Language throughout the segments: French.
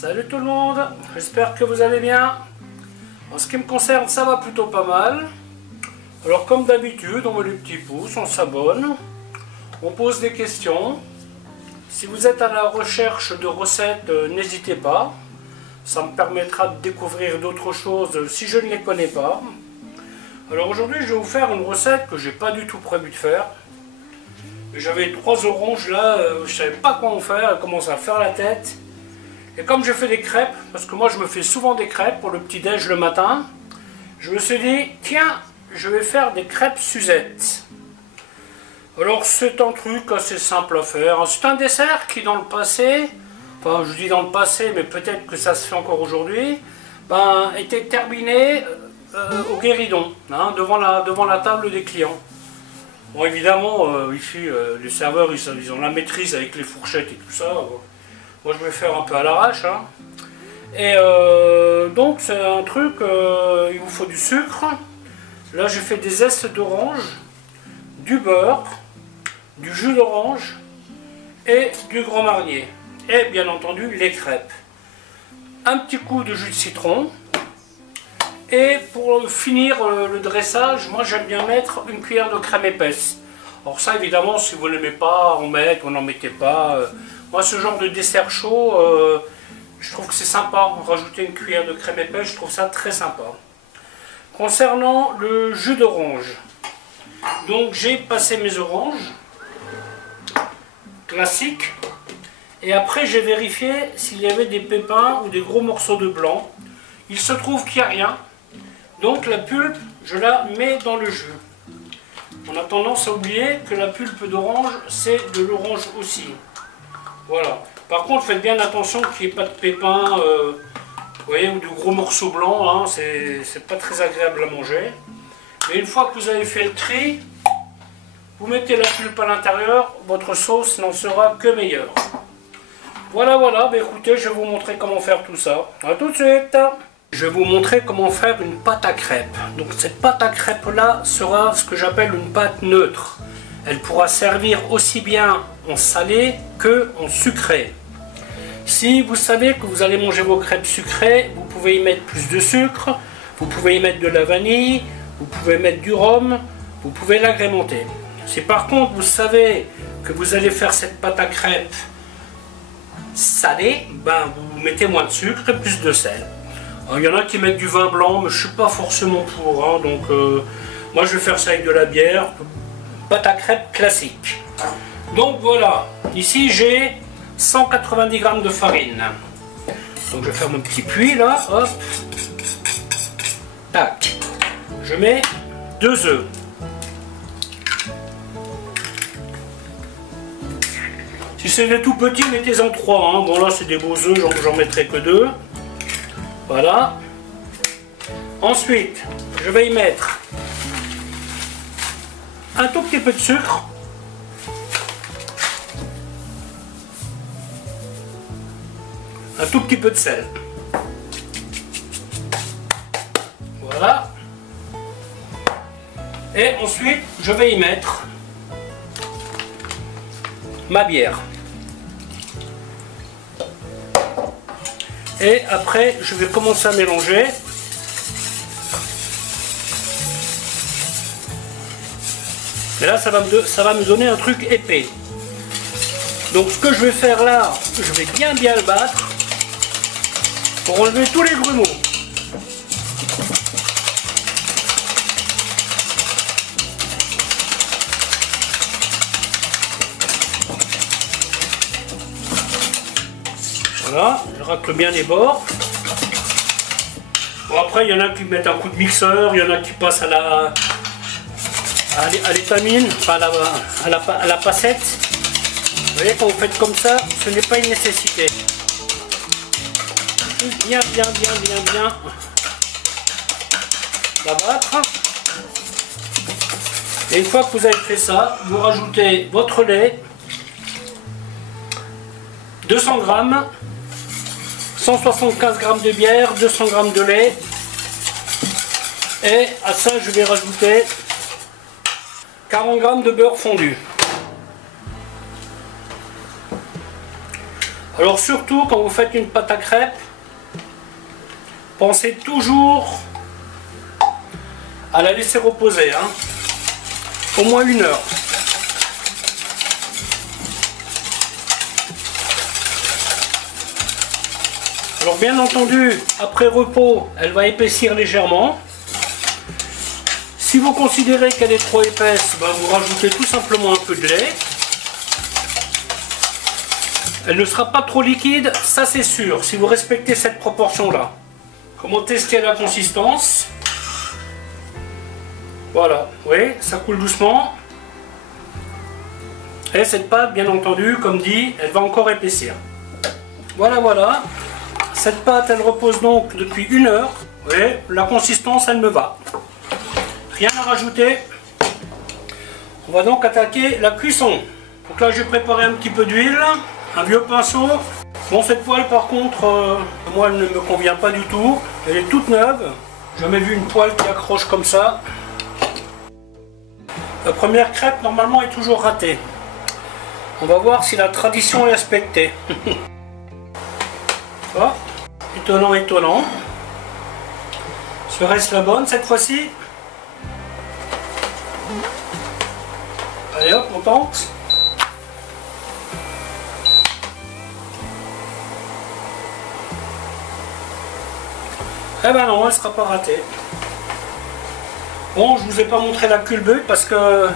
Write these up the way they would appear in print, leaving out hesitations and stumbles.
Salut tout le monde, j'espère que vous allez bien. En ce qui me concerne, ça va plutôt pas mal. Alors comme d'habitude, on met les petits pouces, on s'abonne, on pose des questions. Si vous êtes à la recherche de recettes, n'hésitez pas. Ça me permettra de découvrir d'autres choses si je ne les connais pas. Alors aujourd'hui, je vais vous faire une recette que j'ai pas du tout prévu de faire. J'avais 3 oranges là, je savais pas quoi en faire, elles commencent à faire la tête. Et comme je fais des crêpes, parce que moi je me fais souvent des crêpes pour le petit-déj le matin, je me suis dit, tiens, je vais faire des crêpes Suzette. Alors c'est un truc assez simple à faire. C'est un dessert qui dans le passé, enfin je dis dans le passé, mais peut-être que ça se fait encore aujourd'hui, était terminé au guéridon, hein, devant la table des clients. Bon évidemment, ici les serveurs ils ont la maîtrise avec les fourchettes et tout ça. Moi je vais faire un peu à l'arrache. Hein. Et donc c'est un truc, il vous faut du sucre. Là j'ai fait des zestes d'orange, du beurre, du jus d'orange et du Grand Marnier. Et bien entendu les crêpes. Un petit coup de jus de citron. Et pour finir le dressage, moi j'aime bien mettre une cuillère de crème épaisse. Alors ça évidemment si vous n'aimez pas en mettre ou n'en mettez pas. Moi ce genre de dessert chaud, je trouve que c'est sympa. Rajouter une cuillère de crème épaisse, je trouve ça très sympa. Concernant le jus d'orange, donc j'ai passé mes oranges, classiques. Et après j'ai vérifié s'il y avait des pépins ou des gros morceaux de blanc. Il se trouve qu'il n'y a rien. Donc la pulpe, je la mets dans le jus. On a tendance à oublier que la pulpe d'orange, c'est de l'orange aussi. Voilà. Par contre, faites bien attention qu'il n'y ait pas de pépins, vous voyez, ou de gros morceaux blancs. Hein, c'est pas très agréable à manger. Mais une fois que vous avez fait le tri, vous mettez la pulpe à l'intérieur, votre sauce n'en sera que meilleure. Voilà, voilà. Écoutez, je vais vous montrer comment faire tout ça. A tout de suite. Je vais vous montrer comment faire une pâte à crêpes. Donc cette pâte à crêpes là sera ce que j'appelle une pâte neutre. Elle pourra servir aussi bien en salé que en sucré. Si vous savez que vous allez manger vos crêpes sucrées, vous pouvez y mettre plus de sucre, vous pouvez y mettre de la vanille, vous pouvez mettre du rhum, vous pouvez l'agrémenter. Si par contre vous savez que vous allez faire cette pâte à crêpes salée, vous mettez moins de sucre et plus de sel. Il y en a qui mettent du vin blanc, mais je ne suis pas forcément pour. Hein, donc moi je vais faire ça avec de la bière. Pâte à crêpes classique. Donc voilà, ici j'ai 190 g de farine. Donc je vais faire mon petit puits là, hop. Tac. Je mets 2 œufs. Si c'est des tout petits, mettez-en 3. Hein. Bon là c'est des beaux œufs, j'en mettrai que 2. Voilà. Ensuite, je vais y mettre un tout petit peu de sucre. Un tout petit peu de sel. Voilà. Et ensuite, je vais y mettre ma bière. Et après, je vais commencer à mélanger. Et là, ça va me donner un truc épais. Donc, ce que je vais faire là, je vais bien le battre pour enlever tous les grumeaux. Voilà, je racle bien les bords. Bon, après, il y en a qui mettent un coup de mixeur, il y en a qui passent à l'étamine, enfin à la passette. Vous voyez, quand vous faites comme ça, ce n'est pas une nécessité. Bien la battre. Et une fois que vous avez fait ça, vous rajoutez votre lait, 200 g, 175 g de bière, 200 g de lait. Et à ça, je vais rajouter 40 g de beurre fondu. Alors surtout quand vous faites une pâte à crêpes, pensez toujours à la laisser reposer, hein. Au moins 1 heure. Alors bien entendu, après repos, elle va épaissir légèrement. Si vous considérez qu'elle est trop épaisse, ben vous rajoutez tout simplement un peu de lait. Elle ne sera pas trop liquide, ça c'est sûr, si vous respectez cette proportion-là. Comment tester la consistance? Voilà, vous voyez, ça coule doucement. Et cette pâte, bien entendu, comme dit, elle va encore épaissir. Voilà, voilà. Cette pâte, elle repose donc depuis 1 heure. Vous voyez, la consistance, elle me va. Rien à rajouter. On va donc attaquer la cuisson. Donc là, j'ai préparé un petit peu d'huile, un vieux pinceau. Bon, cette poêle, par contre, moi, elle ne me convient pas du tout. Elle est toute neuve. J'ai jamais vu une poêle qui accroche comme ça. La première crêpe, normalement, est toujours ratée. On va voir si la tradition est respectée. Oh, étonnant, étonnant. Serait-ce la bonne cette fois-ci? Allez hop, on tente. Eh ben non, elle ne sera pas ratée. Bon, je vous ai pas montré la culbute parce que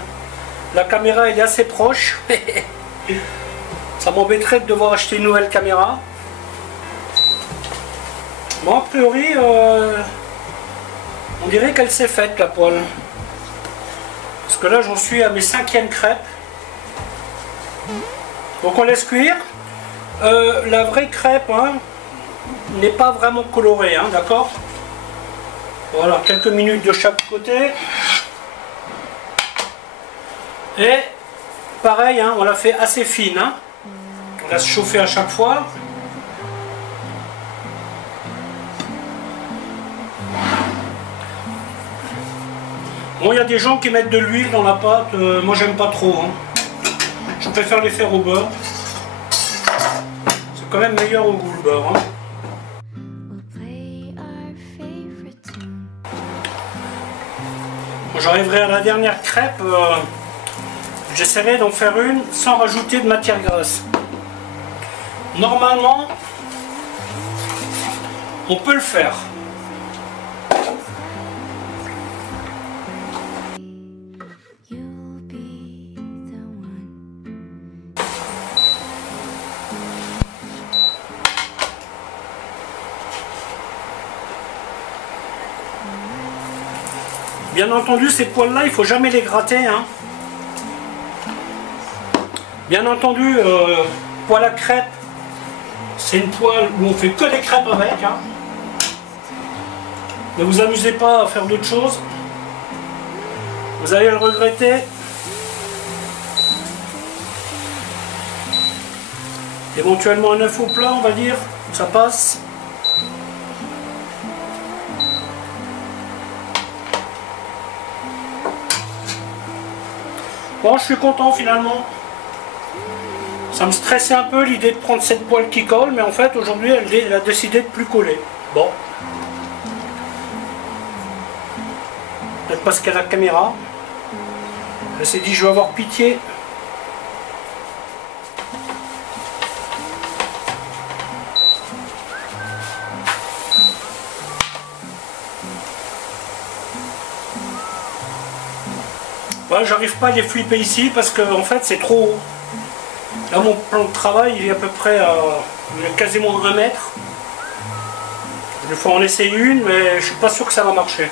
la caméra elle est assez proche. Ça m'embêterait de devoir acheter une nouvelle caméra. Bon, a priori, on dirait qu'elle s'est faite la poêle. Parce que là, j'en suis à mes 5e crêpes. Donc on laisse cuire. La vraie crêpe hein, n'est pas vraiment colorée, hein, d'accord? Voilà, quelques minutes de chaque côté. Et pareil, hein, on la fait assez fine. Hein. On laisse chauffer à chaque fois. Bon, il y a des gens qui mettent de l'huile dans la pâte. Moi, j'aime pas trop. Hein. Je préfère les faire au beurre. C'est quand même meilleur au goût, le beurre. Hein. J'arriverai à la dernière crêpe, j'essaierai d'en faire une sans rajouter de matière grasse. Normalement, on peut le faire. Bien entendu, ces poêles-là, il ne faut jamais les gratter. Hein. Bien entendu, poêle à crêpes, c'est une poêle où on fait que les crêpes avec. Hein. Ne vous amusez pas à faire d'autres choses. Vous allez le regretter. Éventuellement un œuf au plat, on va dire, ça passe. Bon, je suis content finalement. Ça me stressait un peu l'idée de prendre cette poêle qui colle, mais en fait aujourd'hui elle a décidé de plus coller. Bon. Peut-être parce qu'elle a la caméra. Elle s'est dit je vais avoir pitié. Voilà, j'arrive pas à les flipper ici parce que en fait c'est trop haut. Là mon plan de travail il est à peu près à quasiment 1 mètre. Il faut en essayer une mais je suis pas sûr que ça va marcher.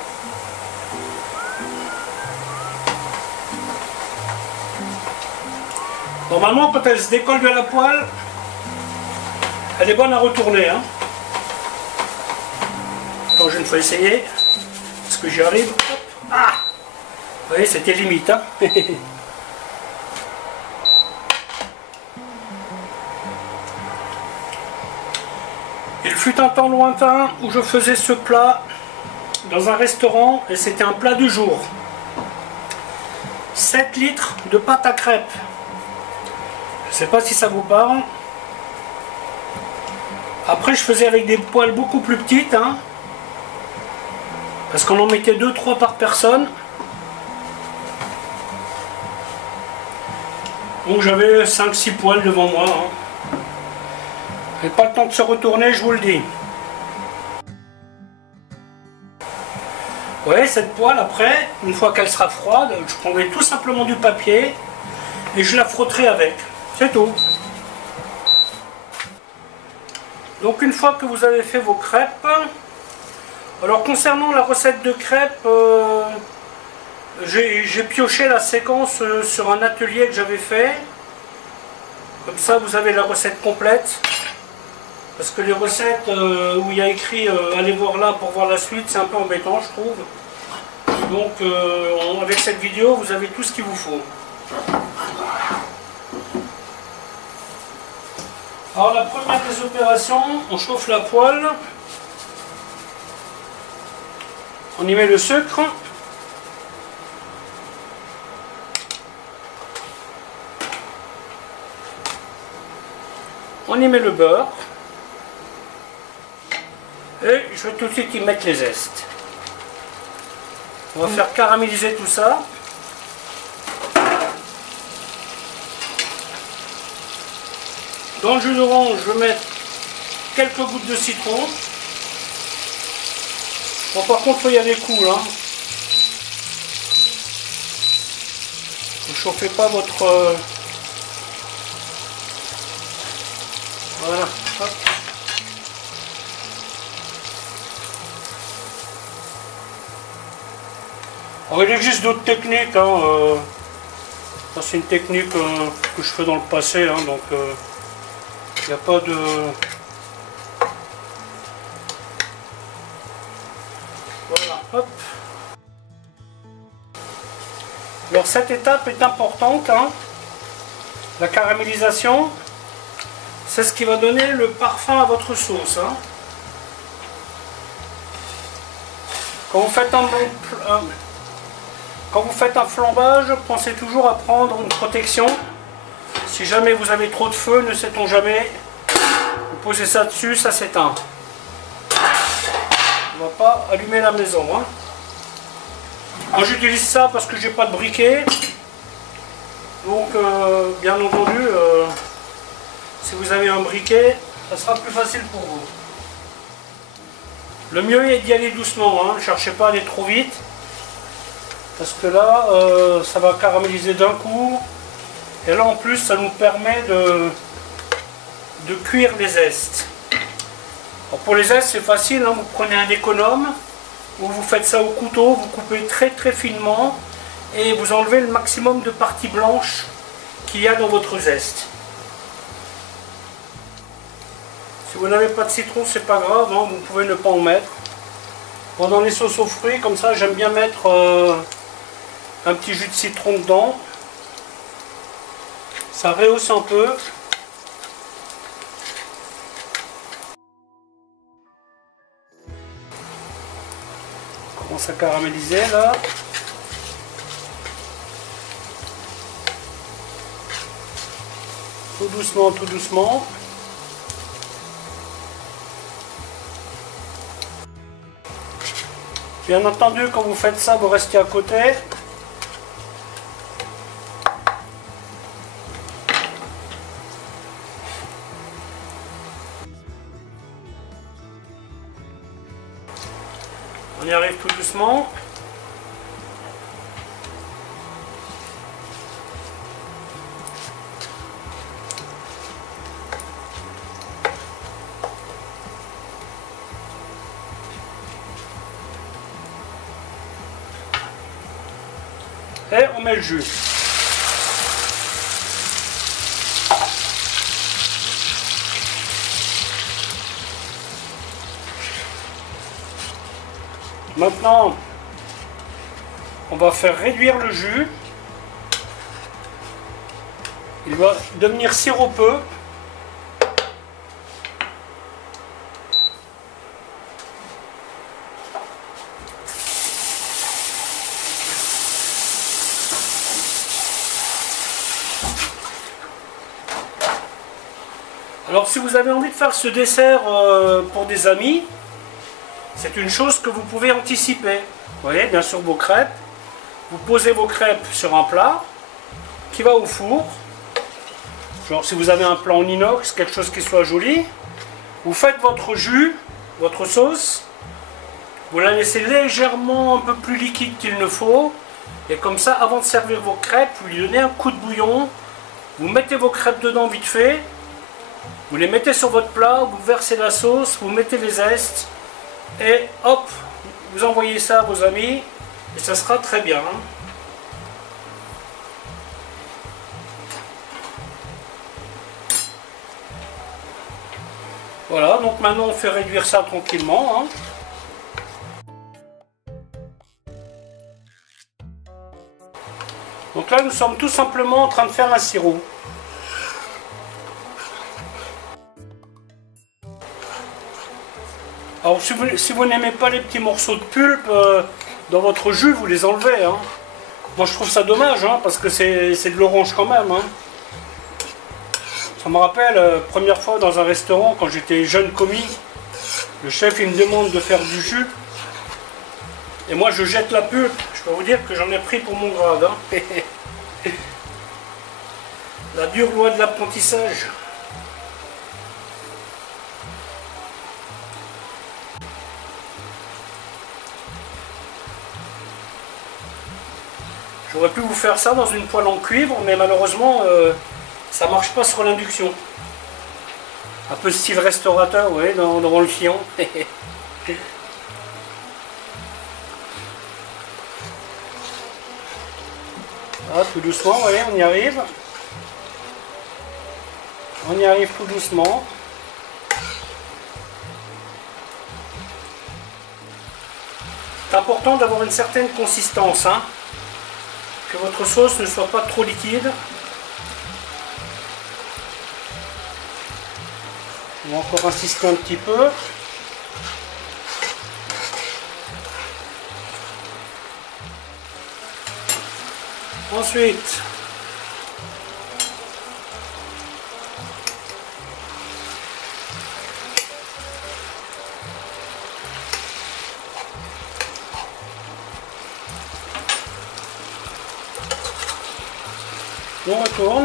Normalement quand elle se décolle de la poêle, elle est bonne à retourner. Hein. Attends, je vais une fois essayer. Est-ce que j'y arrive? Ah! Vous voyez, c'était limite. Hein. Il fut un temps lointain où je faisais ce plat dans un restaurant et c'était un plat du jour. 7 litres de pâte à crêpes. Je ne sais pas si ça vous parle. Après, je faisais avec des poêles beaucoup plus petites, hein, parce qu'on en mettait 2-3 par personne. Donc j'avais 5-6 poêles devant moi. Hein. Et pas le temps de se retourner, je vous le dis. Vous voyez, cette poêle, après, une fois qu'elle sera froide, je prendrai tout simplement du papier et je la frotterai avec. C'est tout. Donc une fois que vous avez fait vos crêpes, alors concernant la recette de crêpes, j'ai pioché la séquence sur un atelier que j'avais fait. Comme ça vous avez la recette complète. Parce que les recettes où il y a écrit allez voir là pour voir la suite, c'est un peu embêtant je trouve. Donc avec cette vidéo vous avez tout ce qu'il vous faut. Alors la première des opérations, on chauffe la poêle. On y met le sucre. On y met le beurre. Et je vais tout de suite y mettre les zestes. On va faire caraméliser tout ça. Dans le jus d'orange, je vais mettre quelques gouttes de citron. Bon, par contre, il faut y aller cool. Hein. Ne chauffez pas votre... Voilà. Hop. Alors, il existe d'autres techniques. Hein, ça, c'est une technique que je fais dans le passé. Hein, donc, il n'y a pas de... Voilà. Hop. Alors, cette étape est importante. Hein, la caramélisation. C'est ce qui va donner le parfum à votre sauce. Hein. Quand vous faites un flambage, pensez toujours à prendre une protection. Si jamais vous avez trop de feu, ne sait-on jamais, vous posez ça dessus, ça s'éteint. On ne va pas allumer la maison. Hein. Moi j'utilise ça parce que j'ai pas de briquet. Donc bien entendu... si vous avez un briquet, ça sera plus facile pour vous. Le mieux est d'y aller doucement, hein. Ne cherchez pas à aller trop vite. Parce que là, ça va caraméliser d'un coup. Et là en plus, ça nous permet de cuire les zestes. Alors, pour les zestes, c'est facile, hein. Vous prenez un économe, ou vous faites ça au couteau, vous coupez très très finement, et vous enlevez le maximum de parties blanches qu'il y a dans votre zeste. Si vous n'avez pas de citron, c'est pas grave, hein, vous pouvez ne pas en mettre. Bon, dans les sauces aux fruits, comme ça, j'aime bien mettre un petit jus de citron dedans. Ça rehausse un peu. On commence à caraméliser là. Tout doucement, tout doucement. Bien entendu, quand vous faites ça, vous restez à côté. On y arrive tout doucement. Et on met le jus. Maintenant, on va faire réduire le jus. Il va devenir sirupeux. Alors si vous avez envie de faire ce dessert pour des amis, c'est une chose que vous pouvez anticiper. Vous voyez, bien sûr vos crêpes. Vous posez vos crêpes sur un plat qui va au four. Genre si vous avez un plat en inox, quelque chose qui soit joli. Vous faites votre jus, votre sauce. Vous la laissez légèrement un peu plus liquide qu'il ne faut. Et comme ça, avant de servir vos crêpes, vous lui donnez un coup de bouillon. Vous mettez vos crêpes dedans vite fait. Vous les mettez sur votre plat, vous versez la sauce, vous mettez les zestes. Et hop, vous envoyez ça à vos amis. Et ça sera très bien. Voilà, donc maintenant on fait réduire ça tranquillement. Donc là nous sommes tout simplement en train de faire un sirop. Alors si vous n'aimez pas les petits morceaux de pulpe dans votre jus, vous les enlevez. Moi je trouve ça dommage parce que c'est de l'orange quand même. Ça me rappelle, première fois dans un restaurant, quand j'étais jeune commis, le chef il me demande de faire du jus. Et moi je jette la pulpe. Je peux vous dire que j'en ai pris pour mon grade. La dure loi de l'apprentissage. J'aurais pu vous faire ça dans une poêle en cuivre, mais malheureusement, ça marche pas sur l'induction. Un peu style restaurateur, vous voyez, dans le fion. Ah, tout doucement, vous voyez, on y arrive. On y arrive tout doucement. C'est important d'avoir une certaine consistance, que votre sauce ne soit pas trop liquide. On va encore insister un petit peu. Ensuite, on retourne.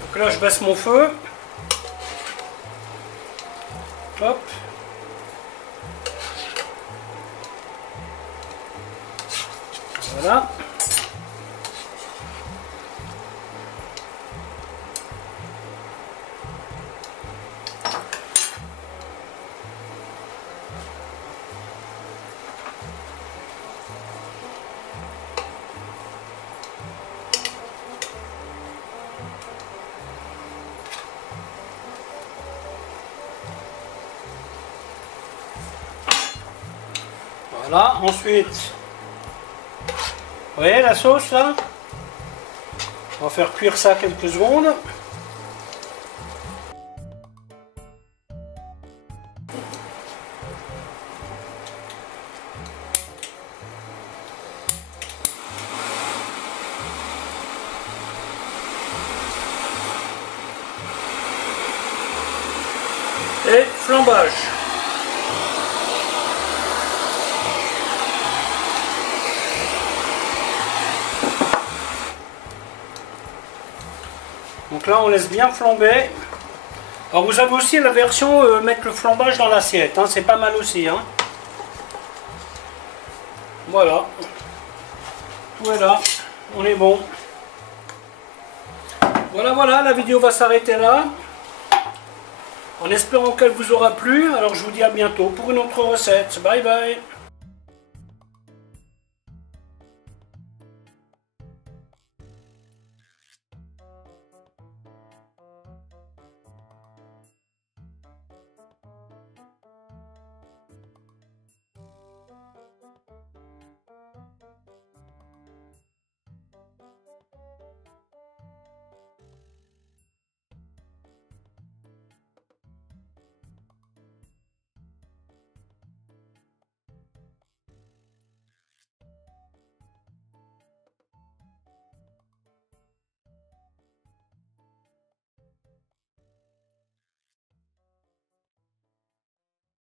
Donc là, je baisse mon feu. Hop. Voilà. Voilà, ensuite, vous voyez la sauce là? On va faire cuire ça quelques secondes. Et flambage. Donc là on laisse bien flamber. Alors vous avez aussi la version mettre le flambage dans l'assiette, c'est pas mal aussi. Voilà. Tout est là, on est bon. Voilà, la vidéo va s'arrêter là. En espérant qu'elle vous aura plu, alors je vous dis à bientôt pour une autre recette. Bye bye.